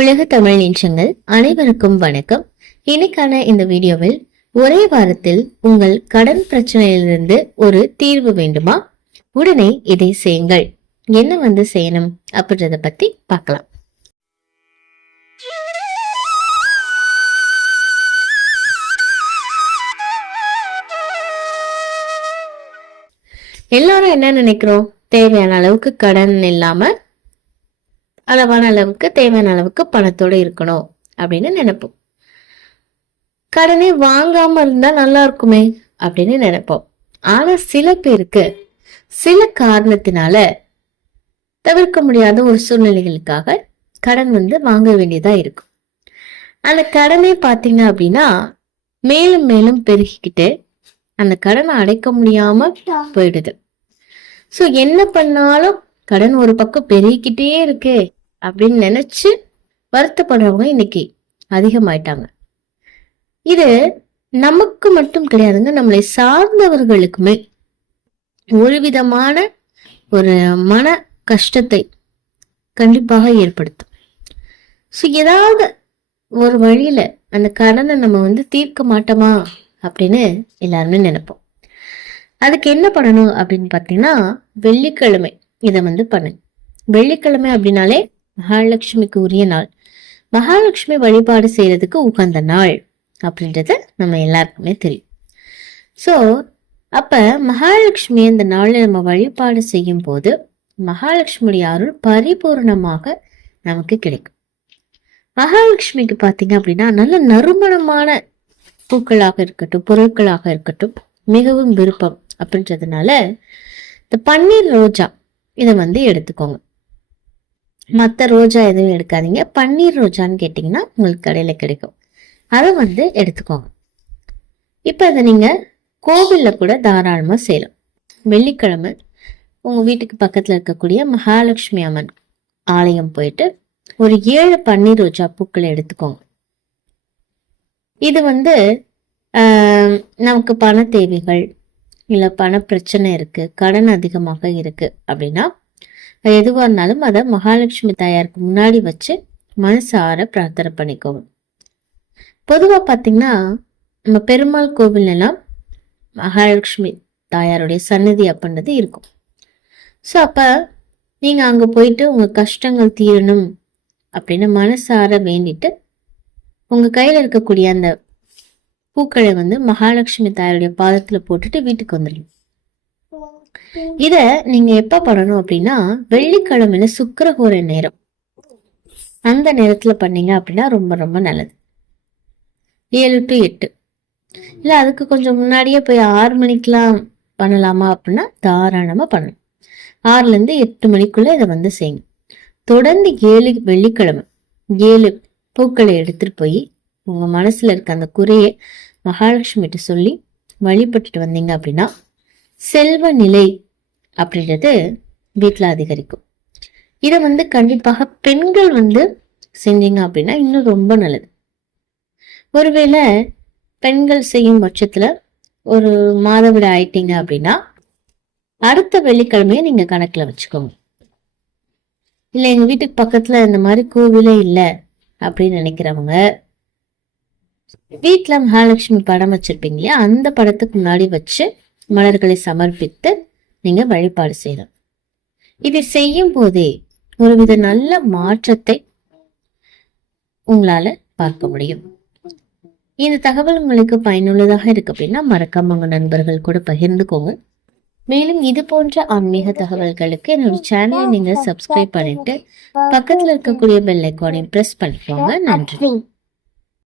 உலக தமிழ் நின்றங்கள் அனைவருக்கும் வணக்கம். இன்னைக்கான இந்த வீடியோவில் ஒரே வாரத்தில் உங்கள் கடன் பிரச்சனையிலிருந்து ஒரு தீர்வு வேண்டுமா? உடனே இதை செய்யுங்கள். என்ன வந்து செய்யணும் அப்படின்றத பத்தி பார்க்கலாம். எல்லாரும் என்ன நினைக்கிறோம்? தேவையான அளவுக்கு கடன் இல்லாம அளவான அளவுக்கு தேவையான அளவுக்கு பணத்தோடு இருக்கணும் அப்படின்னு நினைப்போம். கடனே வாங்காம இருந்தா நல்லா இருக்குமே அப்படின்னு நினைப்போம். ஆனா சில பேருக்கு சில காரணத்தினால தவிர்க்க முடியாத ஒரு சூழ்நிலைகளுக்காக கடன் வந்து வாங்க வேண்டியதா இருக்கும். அந்த கடனே பாத்தீங்க அப்படின்னா மேலும் மேலும் பெருகிக்கிட்டு அந்த கடனை அடைக்க முடியாம போயிடுது. ஸோ என்ன பண்ணாலும் கடன் ஒரு பக்கம் பெருகிக்கிட்டே இருக்கே அப்படின்னு நினைச்சு வருத்தப்படுறவங்க இன்னைக்கு அதிகமாயிட்டாங்க. இது நமக்கு மட்டும் கிடையாதுங்க நம்மளை சார்ந்தவர்களுக்குமே ஒரு விதமான ஒரு மன கஷ்டத்தை கண்டிப்பாக ஏற்படுத்தும். ஸோ ஏதாவது ஒரு வழியில அந்த கடனை நம்ம வந்து தீர்க்க மாட்டோமா அப்படின்னு எல்லாருமே நினைப்போம். அதுக்கு என்ன பண்ணணும் அப்படின்னு பார்த்தீங்கன்னா வெள்ளிக்கிழமை இதை வந்து பண்ணு. வெள்ளிக்கிழமை அப்படின்னாலே மகாலட்சுமிக்கு உரிய நாள். மகாலட்சுமி வழிபாடு செய்யறதுக்கு உகந்த நாள் அப்படின்றது நம்ம எல்லாருக்குமே தெரியும். ஸோ அப்ப மகாலட்சுமி அந்த நாளில் நம்ம வழிபாடு செய்யும் போது மகாலட்சுமியுடைய அருள் பரிபூர்ணமாக நமக்கு கிடைக்கும். மகாலட்சுமிக்கு பார்த்தீங்க அப்படின்னா நல்ல நறுமணமான பூக்களாக இருக்கட்டும் பொருட்களாக இருக்கட்டும் மிகவும் விருப்பம் அப்படின்றதுனால இந்த பன்னீர் ரோஜா இதை வந்து எடுத்துக்கோங்க. மற்ற ரோஜா எதுவும் எடுக்காதீங்க. பன்னீர் ரோஜான்னு கேட்டிங்கன்னா உங்களுக்கு கடையில் கிடைக்கும். அதை வந்து எடுத்துக்கோங்க. இப்போ அதை நீங்கள் கோவிலில் கூட தாராளமாக செய்யலாம். வெள்ளிக்கிழமை உங்கள் வீட்டுக்கு பக்கத்தில் இருக்கக்கூடிய மகாலட்சுமி அம்மன் ஆலயம் போயிட்டு ஒரு ஏழு பன்னீர் ரோஜா பூக்களை எடுத்துக்கோங்க. இது வந்து நமக்கு பண தேவைகள் இல்லை பண பிரச்சனை இருக்குது கடன் அதிகமாக இருக்குது அப்படின்னா எதுவாக இருந்தாலும் அதை மகாலட்சுமி தாயாருக்கு முன்னாடி வச்சு மனசார பிரார்த்தனை பண்ணிக்கோங்க. பொதுவாக பார்த்தீங்கன்னா நம்ம பெருமாள் கோவிலெல்லாம் மகாலட்சுமி தாயாருடைய சன்னதி அப்படின்றது இருக்கும். ஸோ அப்போ நீங்கள் அங்கே போயிட்டு உங்கள் கஷ்டங்கள் தீரணும் அப்படின்னு மனசார வேண்டிட்டு உங்கள் கையில் இருக்கக்கூடிய அந்த பூக்களை வந்து மகாலட்சுமி தாயாருடைய பாதத்தில் போட்டுட்டு வீட்டுக்கு வந்துடுங்க இத நீங்க எப்ப பண்ணணும் அப்படின்னா வெள்ளிக்கிழமையில சுக்கரகோர நேரம். அந்த நேரத்துல பண்ணீங்க அப்படின்னா ரொம்ப ரொம்ப நல்லது. ஏழு டு எட்டு. இல்ல அதுக்கு கொஞ்சம் முன்னாடியே போய் ஆறு மணிக்கெல்லாம் பண்ணலாமா அப்படின்னா தாராளமா பண்ணணும் ஆறுல இருந்து எட்டு மணிக்குள்ள இதை வந்து செய்யுங்க. தொடர்ந்து ஏழு வெள்ளிக்கிழமை ஏழு பூக்களை எடுத்துட்டு போய் உங்க மனசுல இருக்க அந்த குறையை மகாலட்சுமிகிட்ட சொல்லி வழிபட்டுட்டு வந்தீங்க அப்படின்னா செல்வ நிலை அப்படின்றது வீட்டில் அதிகரிக்கும். இதை வந்து கண்டிப்பாக பெண்கள் வந்து செஞ்சீங்க அப்படின்னா இன்னும் ரொம்ப நல்லது. ஒருவேளை பெண்கள் செய்யும் பட்சத்தில் ஒரு மாதவிட ஆயிட்டீங்க அப்படின்னா அடுத்த வெள்ளிக்கிழமையை நீங்கள் கணக்கில் வச்சுக்கோங்க. இல்லை எங்கள் வீட்டுக்கு பக்கத்தில் இந்த மாதிரி கோவிலே இல்லை அப்படின்னு நினைக்கிறவங்க வீட்டில் மகாலட்சுமி படம் வச்சுருப்பீங்க இல்லையா? அந்த படத்துக்கு முன்னாடி வச்சு மலர்களை சமர்ப்பித்து நீங்க வழிபாடு செய்யணும். இதை செய்யும் போதே ஒருவித நல்ல மாற்றத்தை உங்களால பார்க்க முடியும். இந்த தகவல் உங்களுக்கு பயனுள்ளதாக இருக்கு அப்படின்னா மறக்காம உங்க நண்பர்கள் கூட பகிர்ந்துக்கோங்க. மேலும் இது போன்ற ஆன்மீக தகவல்களுக்கு என்னோட சேனலை நீங்க சப்ஸ்கிரைப் பண்ணிட்டு பக்கத்துல இருக்கக்கூடிய பெல் ஐக்கானையும் பிரஸ் பண்ணிக்கோங்க. நன்றி.